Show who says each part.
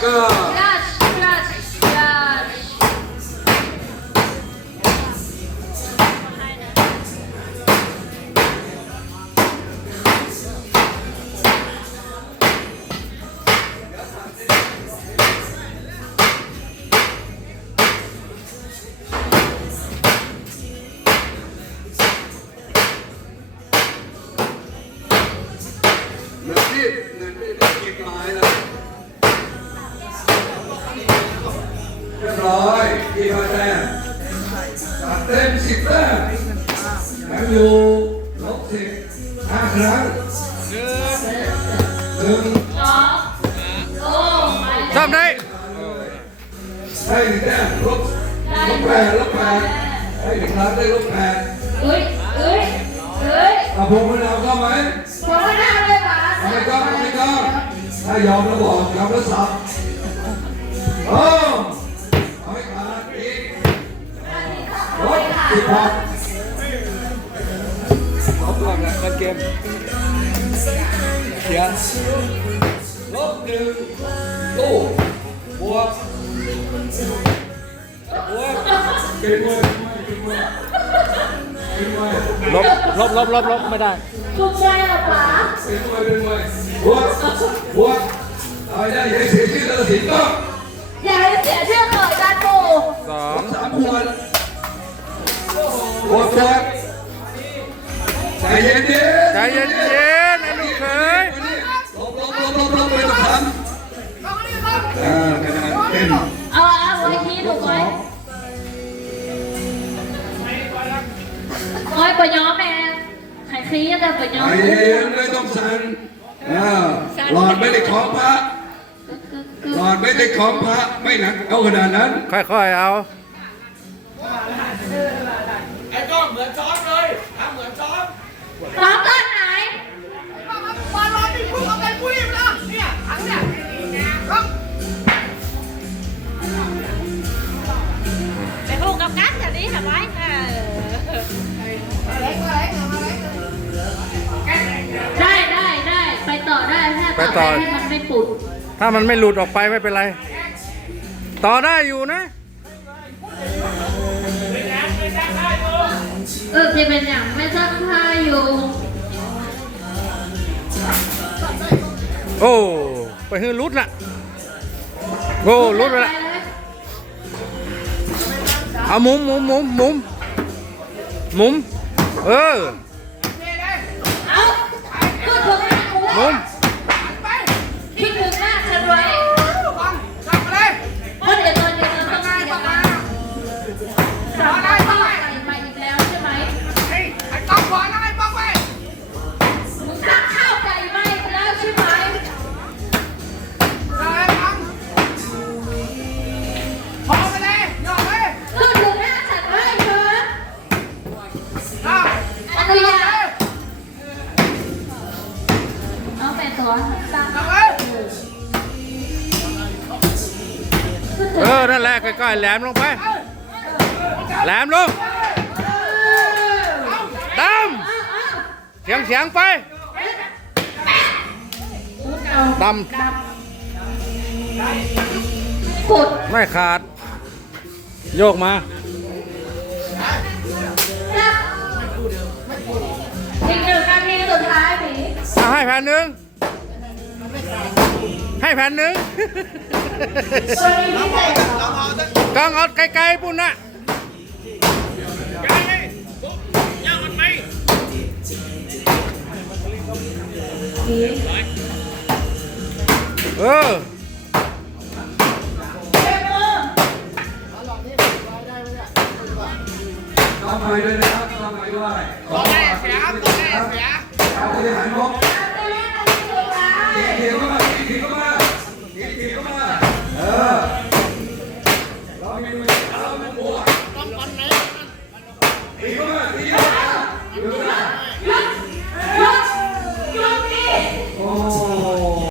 Speaker 1: Marca. Yeah. รียบร้อยกี่คะแนนจัดเต็มสิบแต้มยังอยู่ลบสิบห้าครั้งหนึ่ง
Speaker 2: สองโอ้ไป
Speaker 3: ซ่อมได้
Speaker 1: ได้หนึ่งแต้มลบลบแปดลบแปดได้หนึ่งครั้งได้ลบแปด
Speaker 2: เอ้ยเอ้ยเอ้ย
Speaker 1: อาพงมะนาวเข้าไหม
Speaker 2: ขอหน้าเลยป๋า
Speaker 1: เอาไม่ต้องเอาไม่ต้องถ้ายอมแล้วบอกยอมแล้วสับโบสิบหก
Speaker 3: เอาก่อนนะเล่นเกมเดี๋ยว
Speaker 1: ลบหนึ่งตู้บวกบวกเป็นมวยเป็นมวยเป็นมวย
Speaker 3: ลบลบลบลบลบไม่ได้
Speaker 2: ถูกใจเหรอป๋า
Speaker 1: เป็นมวยเป็นมวยบวกบวกเอาได้ยังเสียชื่อแล้วสิก็
Speaker 2: อย่าให้เสียชื่อเกิดการปู
Speaker 3: สอง
Speaker 1: สามขวด บวกบวกใจเย็นเย็น
Speaker 3: ใจเย็นเย็นๆไอ้ลูกเขย
Speaker 1: ลบลบลบลบลบไม่ต้องทำอ่ากระดานเต็ม
Speaker 2: เอาเอาไว้ทีถูกไหมโอ้ยปะย้อมแม่ไข่ขี้แต่ปะย้อ
Speaker 1: ใจ
Speaker 2: ม
Speaker 1: เย็นไม่ต้องสั่นอ่าหลอดไม่ได้ของพระหลอดไม่ได้ของพระไม่หนักเอาขนาดนั้น
Speaker 3: ค่อยๆเอา
Speaker 4: ไอ้ก้องเหมือนซ้อมเลยทำเหมือนซ้อม
Speaker 2: ซ้อมตอนไหน
Speaker 4: บอลร้อนนี่พุ่งเอาไปปุ้ยไปแล้วเนี่ยถังเนี่ยครับ
Speaker 5: ไปพูดกับกันอย่างนี้ทำไมเออ
Speaker 2: ได้ได้ได้ไปต่อได้ถ้า
Speaker 3: ไปต่อ
Speaker 2: ให้มันไม่ปุด
Speaker 3: ถ้ามันไม่หลุดออกไปไม่เป็นไร ต่อได้อยู่นะ
Speaker 2: เออจะเป็นอย่างไม่ซักผ้าอยู่
Speaker 3: โอ้ไปฮือรุดน่ะโอ้รุดไปละเอาหมุมหมุมหมุมหมุมหมุมเออ
Speaker 2: อนุญาตเอาแปดตัวสั่ง
Speaker 4: กลับเลย
Speaker 3: เออ นั่นแหละค่อยๆแหลมลงไป แหลมลงดำเสียงเสียงไปด
Speaker 2: ปุดำ
Speaker 3: ไม่ขาด โยกมา
Speaker 2: อีกหนึ่งนาทีสุดท้ายผี
Speaker 3: เอาให้แผ่นหนึ่งให้แผ่นหนึ่ง
Speaker 2: ตัวนี้พิเศษเหรอ ก
Speaker 3: องเอาไกลๆปุ่นน่ะเออ
Speaker 1: ทำไปด้วยนะครับทำไปด้วย
Speaker 4: ตอนแรกเสียครับตอนแรกเสีย
Speaker 1: เอาไปหันมองเขียวเข้ามาเขียวเข้ามาเขียวเข้ามาเออเรามีมือเราเป็นบ วกเขียวเข้ามา